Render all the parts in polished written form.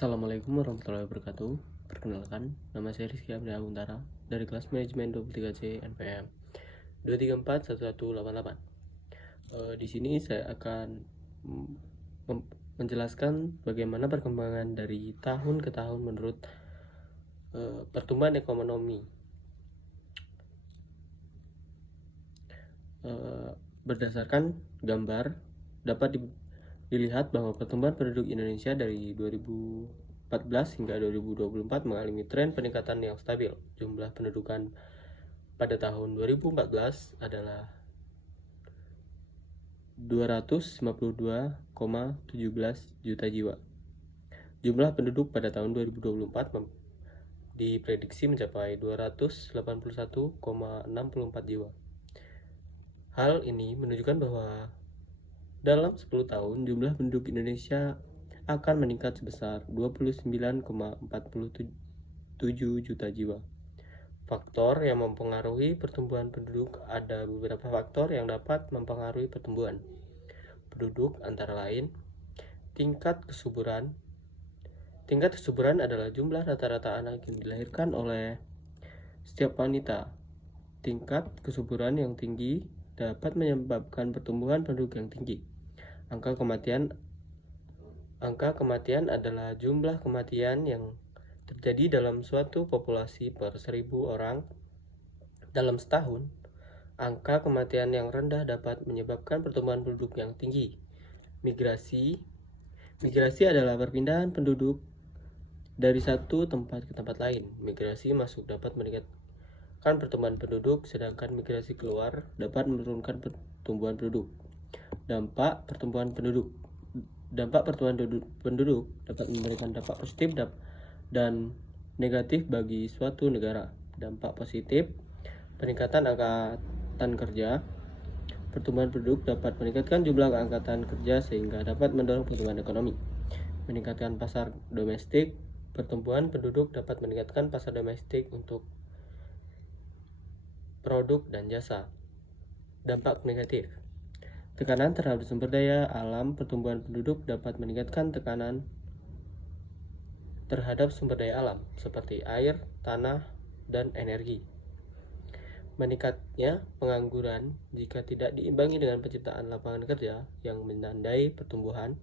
Assalamualaikum warahmatullahi wabarakatuh. Perkenalkan, nama saya Rizky Abdullah Muntara dari kelas manajemen 23C NPM 2341188. Di sini saya akan menjelaskan bagaimana perkembangan dari tahun ke tahun menurut pertumbuhan ekonomi. Berdasarkan gambar dapat dilihat bahwa pertumbuhan penduduk Indonesia dari 2014 hingga 2024 mengalami tren peningkatan yang stabil. Jumlah pendudukan pada tahun 2014 adalah 252,17 juta jiwa. Jumlah penduduk pada tahun 2024 diprediksi mencapai 281,64 jiwa. Hal ini menunjukkan bahwa dalam 10 tahun, jumlah penduduk Indonesia akan meningkat sebesar 29,47 juta jiwa. Faktor yang mempengaruhi pertumbuhan penduduk. Ada beberapa faktor yang dapat mempengaruhi pertumbuhan penduduk, antara lain tingkat kesuburan. Tingkat kesuburan adalah jumlah rata-rata anak yang dilahirkan oleh setiap wanita. Tingkat kesuburan yang tinggi dapat menyebabkan pertumbuhan penduduk yang tinggi. Angka kematian adalah jumlah kematian yang terjadi dalam suatu populasi per 1000 orang dalam setahun. Angka kematian yang rendah dapat menyebabkan pertumbuhan penduduk yang tinggi. Migrasi adalah perpindahan penduduk dari satu tempat ke tempat lain. Migrasi masuk dapat meningkatkan pertumbuhan penduduk, sedangkan migrasi keluar dapat menurunkan pertumbuhan penduduk. Dampak pertumbuhan penduduk dapat memberikan dampak positif dan negatif bagi suatu negara. Dampak positif: peningkatan angkatan kerja. Pertumbuhan penduduk dapat meningkatkan jumlah angkatan kerja sehingga dapat mendorong pertumbuhan ekonomi. Meningkatkan pasar domestik. Pertumbuhan penduduk dapat meningkatkan pasar domestik untuk produk dan jasa. Dampak negatif: tekanan terhadap sumber daya alam. Pertumbuhan penduduk dapat meningkatkan tekanan terhadap sumber daya alam seperti air, tanah, dan energi. Meningkatnya pengangguran jika tidak diimbangi dengan penciptaan lapangan kerja yang menandai pertumbuhan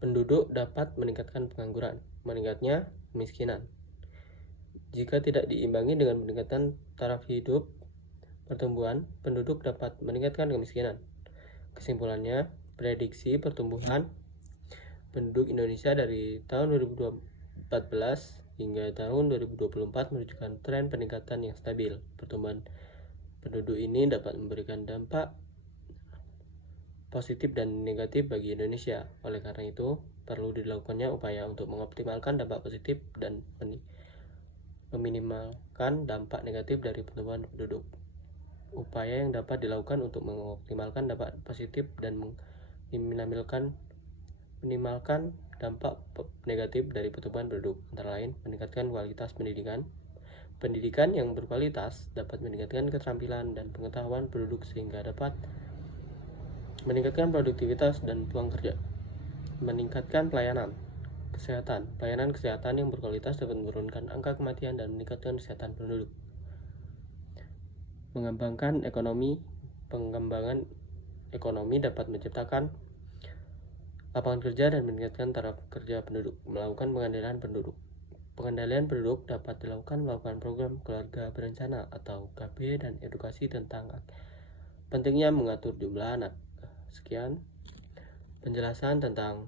penduduk dapat meningkatkan pengangguran. Meningkatnya kemiskinan jika tidak diimbangi dengan peningkatan taraf hidup pertumbuhan penduduk dapat meningkatkan kemiskinan. Kesimpulannya, prediksi pertumbuhan penduduk Indonesia dari tahun 2014 hingga tahun 2024 menunjukkan tren peningkatan yang stabil. Pertumbuhan penduduk ini dapat memberikan dampak positif dan negatif bagi Indonesia. Oleh karena itu, perlu dilakukannya upaya untuk mengoptimalkan dampak positif dan meminimalkan dampak negatif dari pertumbuhan penduduk. Upaya yang dapat dilakukan untuk mengoptimalkan dampak positif dan minimalkan dampak negatif dari pertumbuhan penduduk, antara lain meningkatkan kualitas pendidikan. Pendidikan yang berkualitas dapat meningkatkan keterampilan dan pengetahuan penduduk sehingga dapat meningkatkan produktivitas dan peluang kerja. Meningkatkan pelayanan kesehatan. Pelayanan kesehatan yang berkualitas dapat menurunkan angka kematian dan meningkatkan kesehatan penduduk. Pengembangan ekonomi dapat menciptakan lapangan kerja dan meningkatkan taraf kerja penduduk. Melakukan pengendalian penduduk. Pengendalian penduduk dapat dilakukan melakukan program keluarga berencana atau KB dan edukasi tentang pentingnya mengatur jumlah anak. Sekian penjelasan tentang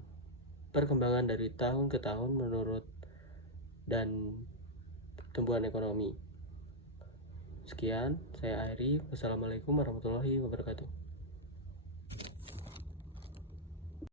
perkembangan dari tahun ke tahun menurut dan pertumbuhan ekonomi. Sekian, saya akhiri. Wassalamualaikum warahmatullahi wabarakatuh.